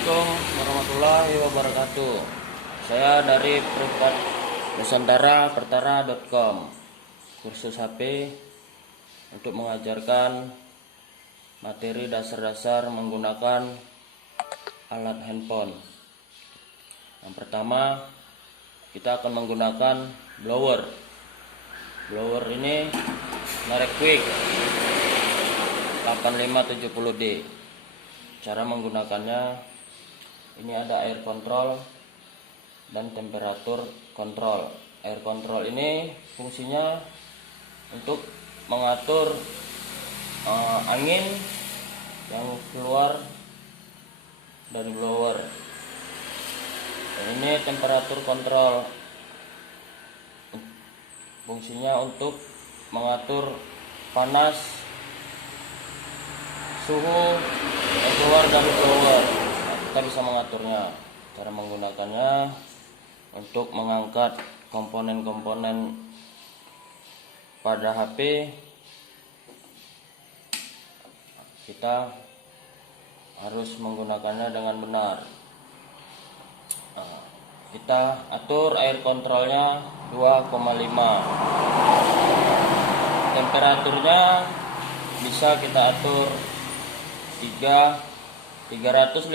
Assalamualaikum warahmatullahi wabarakatuh. Saya dari Privat Nusantara Pertara.com, kursus HP untuk mengajarkan materi dasar-dasar menggunakan alat handphone. Yang pertama, kita akan menggunakan blower. Blower ini merek Quick 8570D. Cara menggunakannya, ini ada air control dan temperatur kontrol. Air control ini fungsinya untuk mengatur angin yang keluar dari blower. Dan ini temperatur kontrol, fungsinya untuk mengatur panas, suhu yang keluar dari blower. Kita bisa mengaturnya. Cara menggunakannya untuk mengangkat komponen-komponen pada HP, kita harus menggunakannya dengan benar. Kita atur air kontrolnya 2,5. Temperaturnya bisa kita atur 350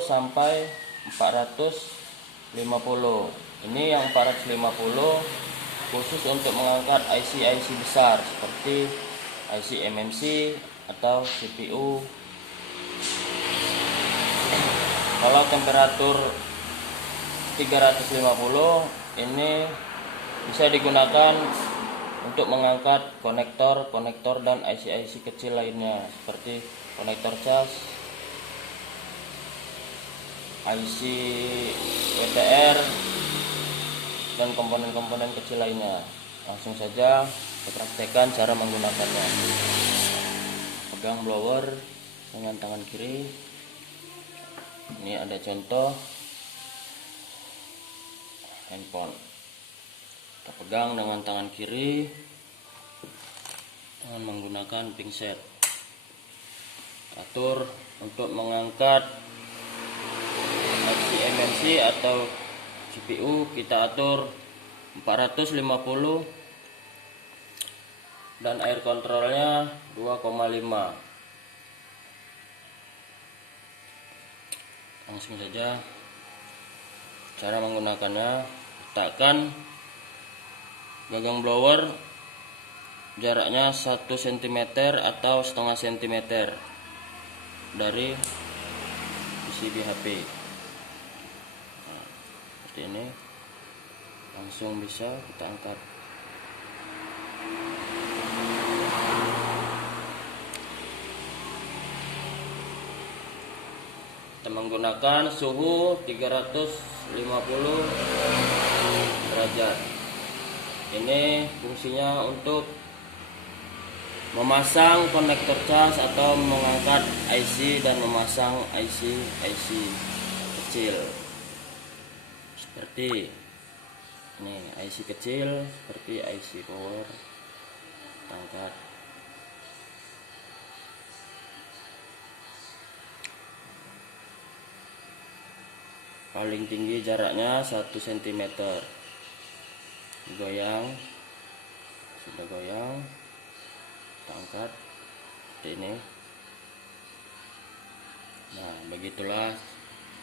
sampai 450. Ini yang 450 khusus untuk mengangkat IC besar seperti IC MMC atau CPU. Kalau temperatur 350 ini bisa digunakan untuk mengangkat konektor dan IC kecil lainnya seperti konektor cas, IC WTR, dan komponen-komponen kecil lainnya. Langsung saja kita praktekkan cara menggunakannya. Pegang blower dengan tangan kiri. Ini ada contoh handphone. Kita pegang dengan tangan kiri dengan menggunakan pinset. Atur untuk mengangkat IC MMC atau CPU, kita atur 450 dan air kontrolnya 2,5. Langsung saja cara menggunakannya. Letakkan gagang blower jaraknya 1 cm atau setengah cm dari PCB HP. Nah, seperti ini. Langsung bisa kita angkat. Kita menggunakan suhu 350 derajat. Ini fungsinya untuk memasang konektor cas atau mengangkat IC dan memasang IC kecil. Seperti ini IC kecil, seperti IC power. Angkat. Paling tinggi jaraknya 1 cm. Goyang, sudah goyang, kita angkat seperti ini. Nah, begitulah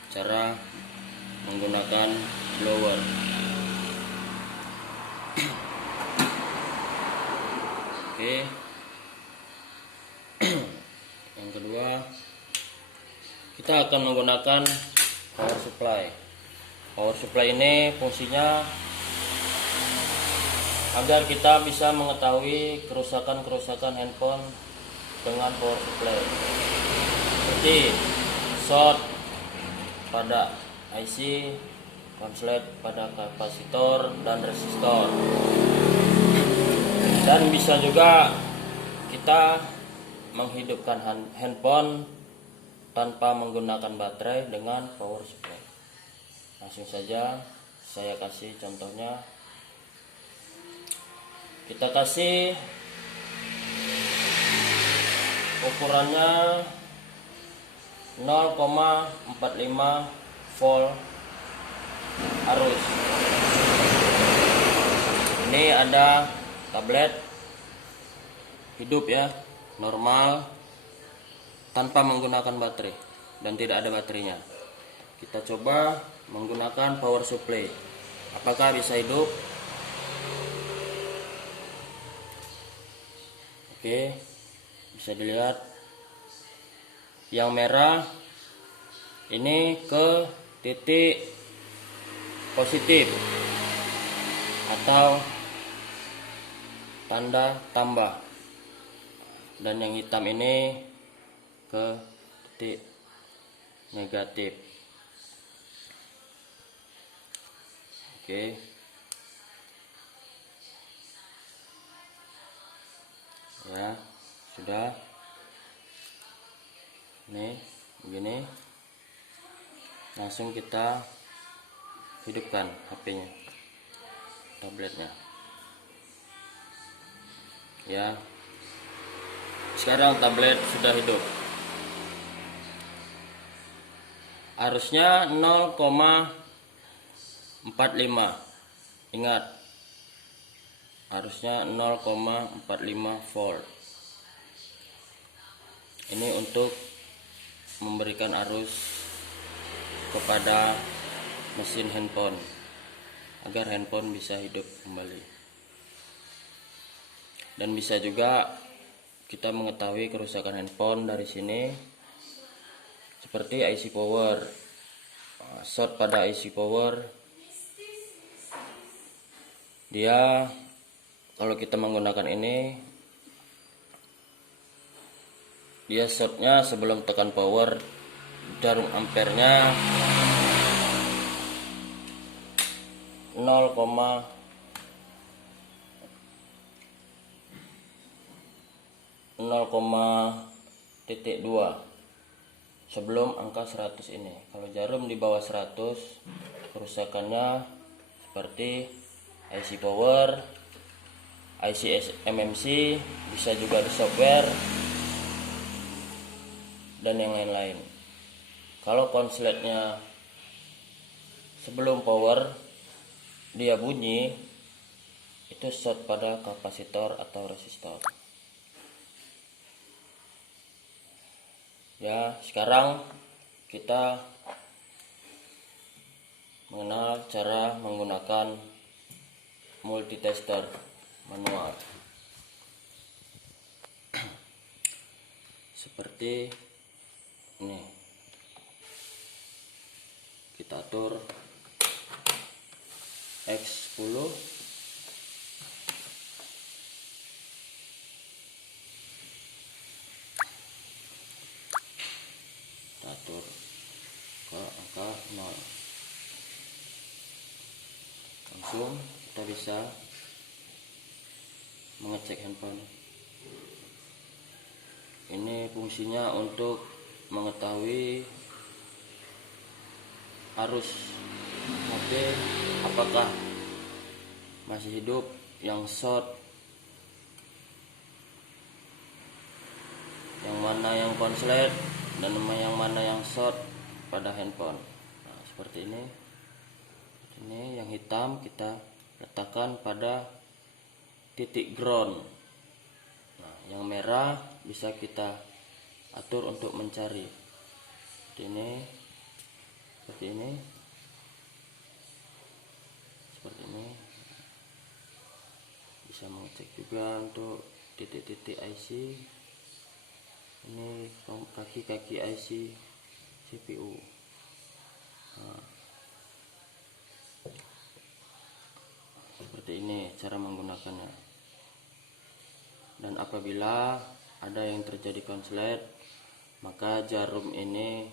cara menggunakan blower. Oke. Yang kedua, kita akan menggunakan power supply. Power supply ini fungsinya agar kita bisa mengetahui kerusakan-kerusakan handphone dengan power supply, seperti short pada IC, konslet pada kapasitor dan resistor. Dan bisa juga kita menghidupkan handphone tanpa menggunakan baterai dengan power supply. Langsung saja saya kasih contohnya. Kita kasih ukurannya 0,45 volt arus. Ini ada tablet hidup ya, normal, tanpa menggunakan baterai dan tidak ada baterainya. Kita coba menggunakan power supply, apakah bisa hidup? Oke, bisa dilihat yang merah ini ke titik positif atau tanda tambah, dan yang hitam ini ke titik negatif. Oke, ya sudah. Nih begini, langsung kita hidupkan HP-nya, tabletnya ya. Sekarang tablet sudah hidup. Arusnya 0,45. Ingat, arusnya 0,45 volt. Ini untuk memberikan arus kepada mesin handphone agar handphone bisa hidup kembali. Dan bisa juga kita mengetahui kerusakan handphone dari sini, seperti IC power. Short pada IC power, dia kalau kita menggunakan ini, dia shortnya sebelum tekan power, jarum ampernya 0,2 sebelum angka 100 ini. Kalau jarum di bawah 100, kerusakannya seperti IC power, IC MMC, bisa juga di software dan yang lain-lain. Kalau konsletnya sebelum power dia bunyi, itu short pada kapasitor atau resistor. Ya, sekarang kita mengenal cara menggunakan multitester manual. Seperti ini. Kita atur X10, kita atur ke angka 0. Langsung kita bisa mengecek handphone. Ini fungsinya untuk mengetahui arus HP apakah masih hidup, yang short, yang mana yang konslet, dan yang mana yang short pada handphone. Nah, seperti ini. Ini yang hitam kita letakkan pada titik ground. Nah, yang merah bisa kita atur untuk mencari. Seperti ini, seperti ini, seperti ini. Bisa mengecek juga untuk titik-titik IC. Ini kaki-kaki IC CPU. Nah, seperti ini cara menggunakannya. Dan apabila ada yang terjadi konslet, maka jarum ini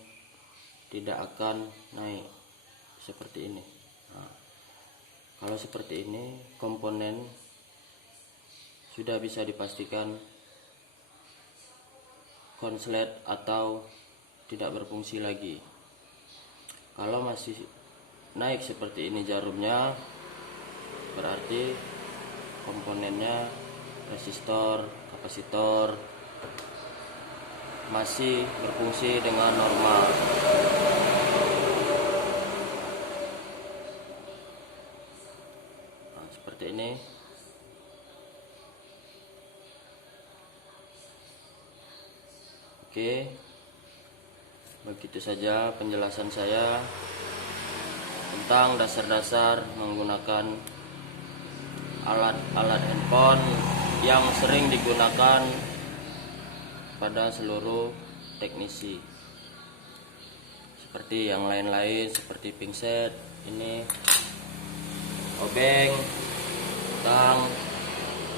tidak akan naik seperti ini. Nah, kalau seperti ini, komponen sudah bisa dipastikan konslet atau tidak berfungsi lagi. Kalau masih naik seperti ini jarumnya, berarti komponennya resistor, kapasitor, masih berfungsi dengan normal. Nah, seperti ini. Oke, begitu saja penjelasan saya tentang dasar-dasar menggunakan alat-alat handphone yang sering digunakan pada seluruh teknisi, seperti yang lain-lain, seperti pingset, ini obeng, tang,